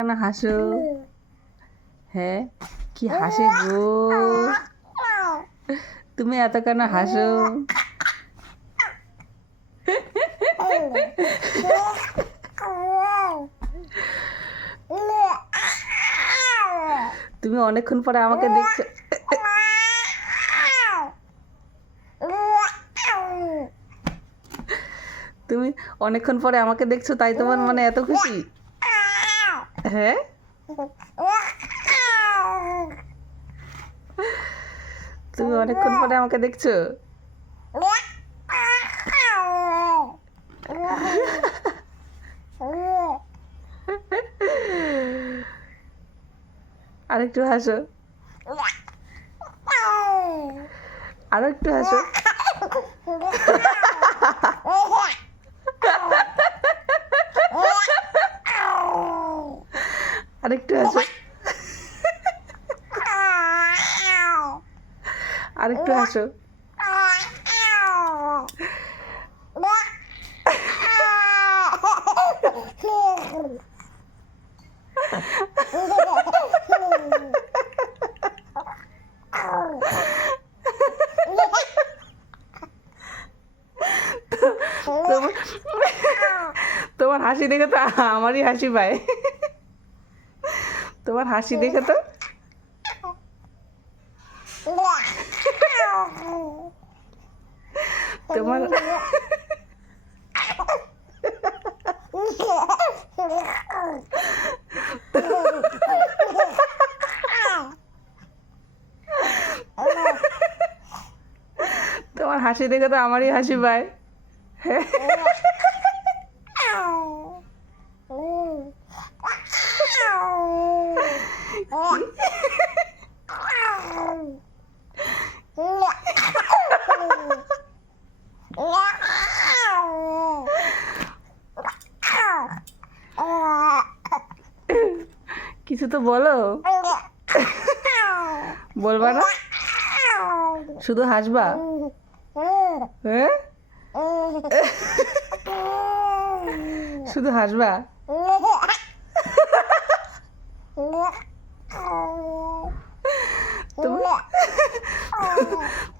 কেন হাসো? হ্যাঁ, কি হাসে গো? তুমি এত কেন হাসো? তুমি অনেকক্ষণ পরে আমাকে দেখছো। তুমি অনেকক্ষণ পরে আমাকে দেখছো, তাই তোমার মানে এত খুশি? হ্যাঁ, তুমি অনেকক্ষণ পরে আমাকে দেখছো। আরেকটু হাসো, আরো একটু হাসো। আরেকটু হাসো, আরেকটু হাসো। তোমার তোমার হাসি দেখে তো আমারই হাসি পায়। তোমার হাসি দেখে তো তোমার তোমার হাসি দেখে তো আমারই হাসি পায়। কিছু তো বলো, বলবা না? শুধু হাসবা? হ্যাঁ, শুধু হাসবা?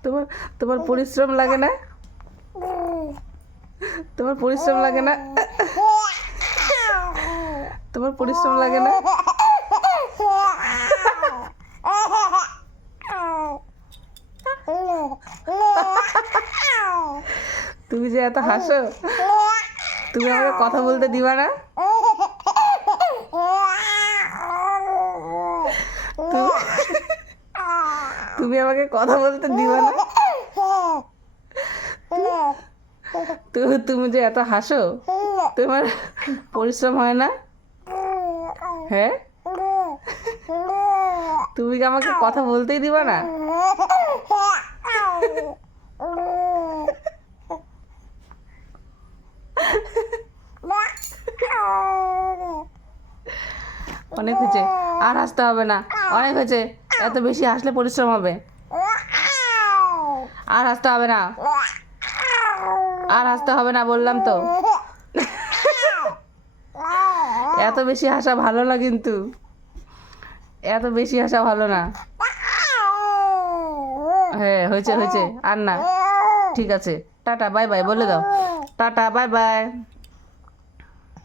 তোমার তোমার পরিশ্রম লাগে না? তোমার পরিশ্রম লাগে না? তোমার পরিশ্রম লাগে না? তুমি যে এত হাসো, তুমি আমাকে কথা বলতে দিবা না? তুমি আমাকে কথা বলতে দিবা না? তুমি যে এত হাসো, তোমার পরিশ্রম হয় না? হ্যাঁ, তুমি কি আমাকে কথা বলতেই দিবা না? অনেক হয়েছে, আর হাসতে হবে না। অনেক হয়েছে, এত বেশি হাসলে পরিশ্রম হবে। আর হাসতে হবে না, আর হাসতে হবে না বললাম তো। এত বেশি হাসা ভালো না, কিন্তু এত বেশি হাসা ভালো না। হ্যাঁ, হয়েছে হয়েছে, আর না। ঠিক আছে, টাটা বাই বাই বলে দাও। Tata bye bye.